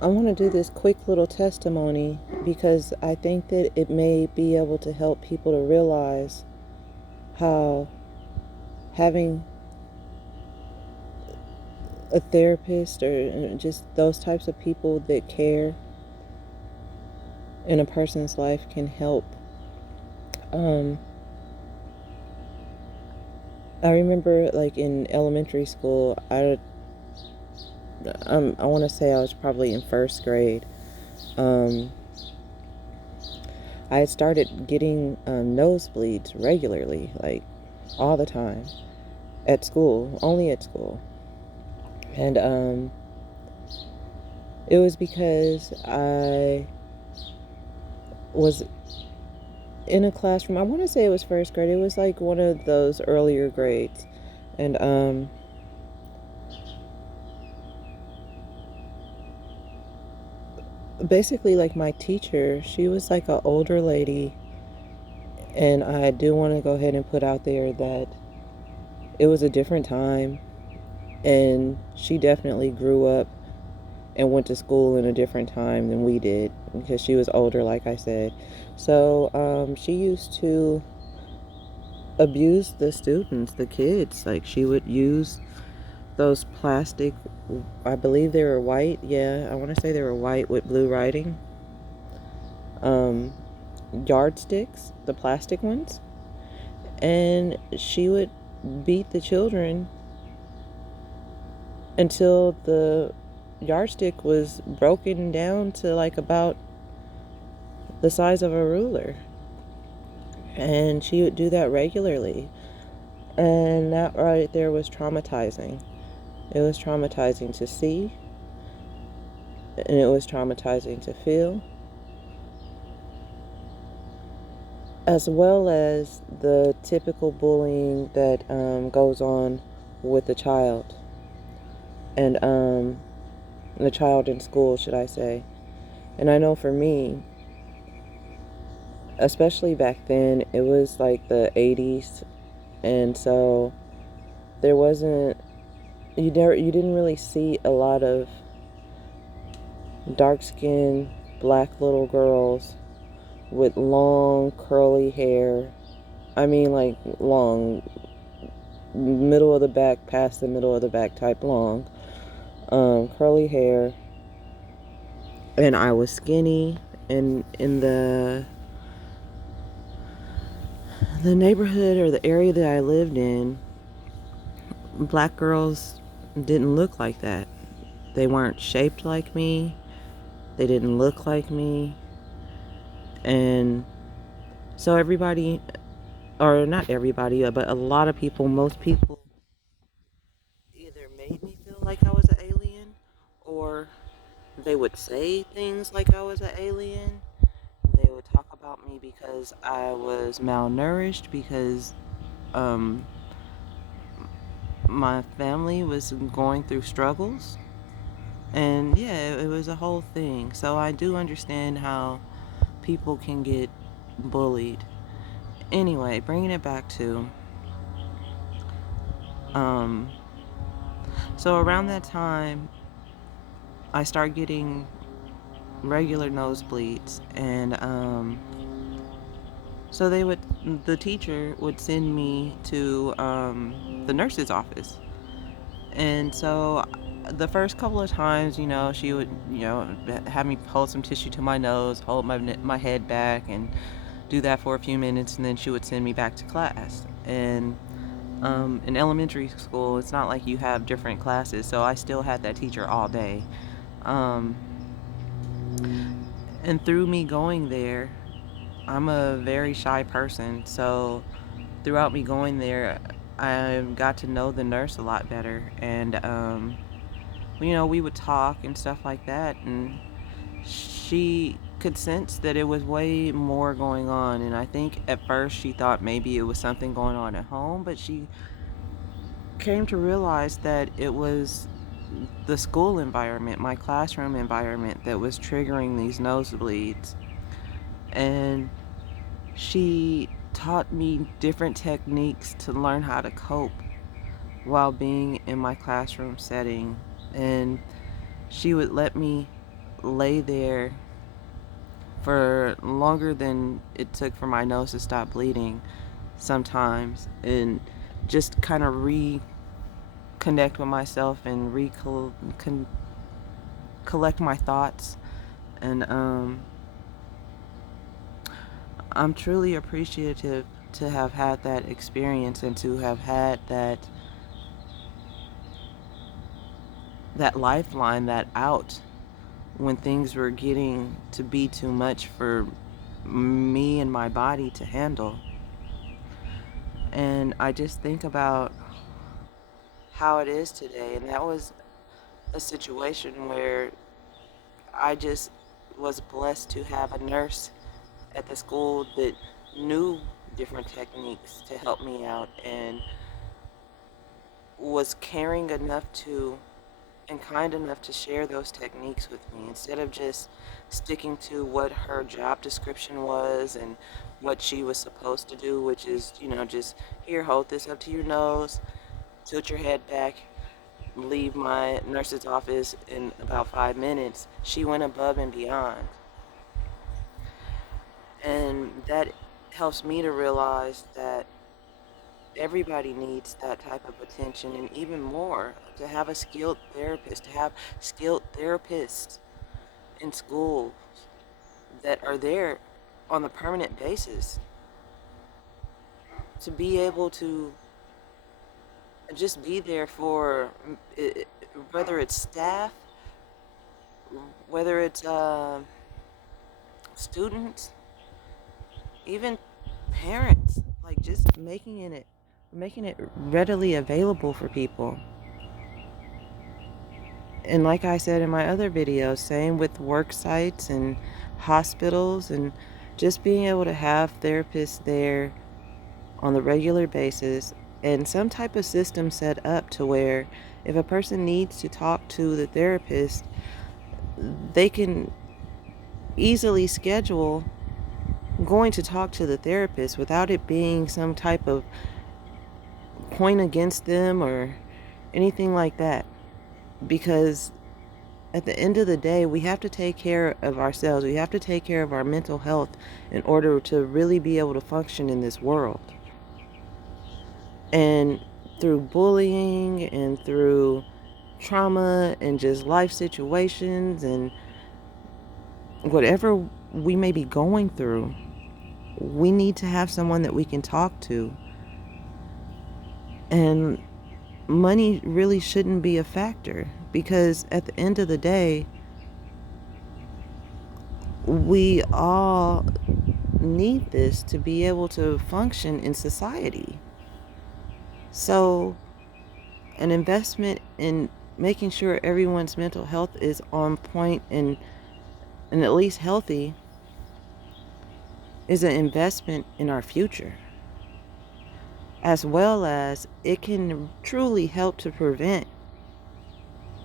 I want to do this quick little testimony because I think that it may be able to help people to realize how having a therapist or just those types of people that care in a person's life can help. Um, I remember, like in elementary school, I want to say I was probably in first grade. Um, I had started getting nosebleeds regularly, like all the time at school, only at school, and it was because I was in a classroom. I want to say it was first grade. It was like one of those earlier grades, and basically, like my teacher, she was like an older lady, and I do want to go ahead and put out there that it was a different time, and she definitely grew up and went to school in a different time than we did because she was older, like I said. So she used to abuse the students, the kids. Like she would use those plastic, I believe they were white. Yeah, I want to say they were white with blue writing. Um, Yardsticks, the plastic ones, and she would beat the children until the yardstick was broken down to like about the size of a ruler. And she would do that regularly. And that right there was traumatizing. It was traumatizing to see, and it was traumatizing to feel, as well as the typical bullying that goes on with a child, and the child in school, should I say. And I know for me, especially back then, it was like the 80s, and so there wasn't, you didn't really see a lot of dark skinned black little girls with long curly hair. I mean, like long, middle of the back, past the middle of the back type long, curly hair. And I was skinny. And in the neighborhood or the area that I lived in, black girls didn't look like that. They weren't shaped like me. They didn't look like me. And so everybody, or not everybody, but a lot of people, most people either made me feel like I was an alien, or they would say things like I was an alien. They would talk about me because I was malnourished, because um, my family was going through struggles. And yeah, it was a whole thing. So I do understand how people can get bullied. Anyway, bringing it back to um, so around that time, I start getting regular nosebleeds, and so the teacher would send me to the nurse's office. And so the first couple of times, she would, have me hold some tissue to my nose, hold my head back, and do that for a few minutes, and then she would send me back to class. And in elementary school, it's not like you have different classes, so I still had that teacher all day. Um, and through me going there, I'm a very shy person, so throughout me going there, I got to know the nurse a lot better, and we would talk and stuff like that, and she could sense that it was way more going on. And I think at first she thought maybe it was something going on at home, but she came to realize that it was the school environment, my classroom environment, that was triggering these nosebleeds. And she taught me different techniques to learn how to cope while being in my classroom setting. And she would let me lay there for longer than it took for my nose to stop bleeding sometimes, and just kind of reconnect with myself and collect my thoughts. And I'm truly appreciative to have had that experience and to have had that lifeline, that out when things were getting to be too much for me and my body to handle. And I just think about how it is today, and that was a situation where I just was blessed to have a nurse at the school that knew different techniques to help me out and was caring enough to and kind enough to share those techniques with me instead of just sticking to what her job description was and what she was supposed to do, which is, just here, hold this up to your nose, tilt your head back, leave my nurse's office in about 5 minutes. She went above and beyond. And that helps me to realize that everybody needs that type of attention, and even more to have a skilled therapist, to have skilled therapists in schools that are there on a permanent basis, to be able to just be there for whether it's staff, whether it's students, even parents, like just making it readily available for people. And like I said in my other videos, same with work sites and hospitals, and just being able to have therapists there on the regular basis, and some type of system set up to where if a person needs to talk to the therapist, they can easily schedule going to talk to the therapist without it being some type of point against them or anything like that. Because at the end of the day, we have to take care of ourselves. We have to take care of our mental health in order to really be able to function in this world. And through bullying and through trauma and just life situations and whatever we may be going through, we need to have someone that we can talk to. And money really shouldn't be a factor, because at the end of the day, we all need this to be able to function in society. So an investment in making sure everyone's mental health is on point and at least healthy is an investment in our future, as well as it can truly help to prevent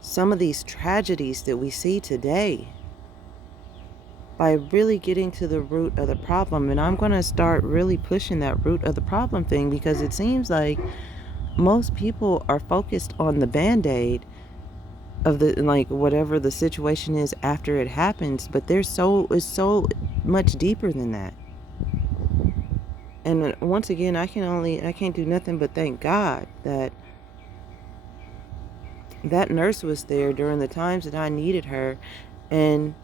some of these tragedies that we see today by really getting to the root of the problem. And I'm going to start really pushing that root of the problem thing, because it seems like most people are focused on the band-aid of the, like, whatever the situation is after it happens, but it's so much deeper than that. And once again, I can't do nothing but thank God that nurse was there during the times that I needed her, and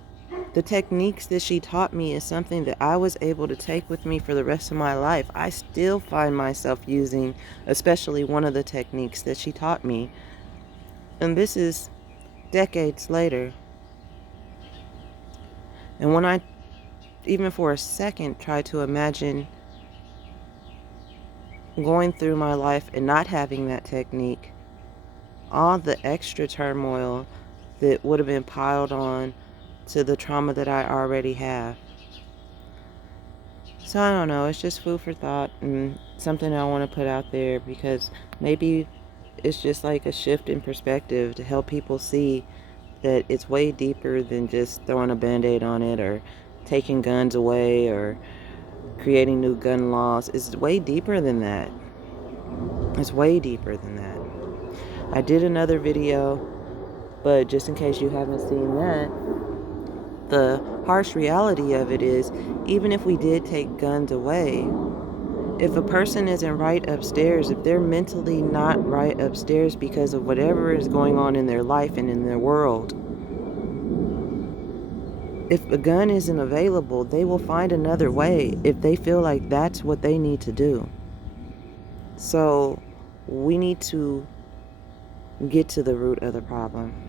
the techniques that she taught me is something that I was able to take with me for the rest of my life. I still find myself using, especially one of the techniques that she taught me. And this is decades later. And when I, even for a second, try to imagine going through my life and not having that technique, all the extra turmoil that would have been piled on to the trauma that I already have. So I don't know, it's just food for thought and something I want to put out there, because maybe it's just like a shift in perspective to help people see that it's way deeper than just throwing a band-aid on it or taking guns away or creating new gun laws. It's way deeper than that. It's way deeper than that. I did another video, but just in case you haven't seen that, the harsh reality of it is, even if we did take guns away, if a person isn't right upstairs, if they're mentally not right upstairs because of whatever is going on in their life and in their world, if a gun isn't available, they will find another way if they feel like that's what they need to do. So we need to get to the root of the problem.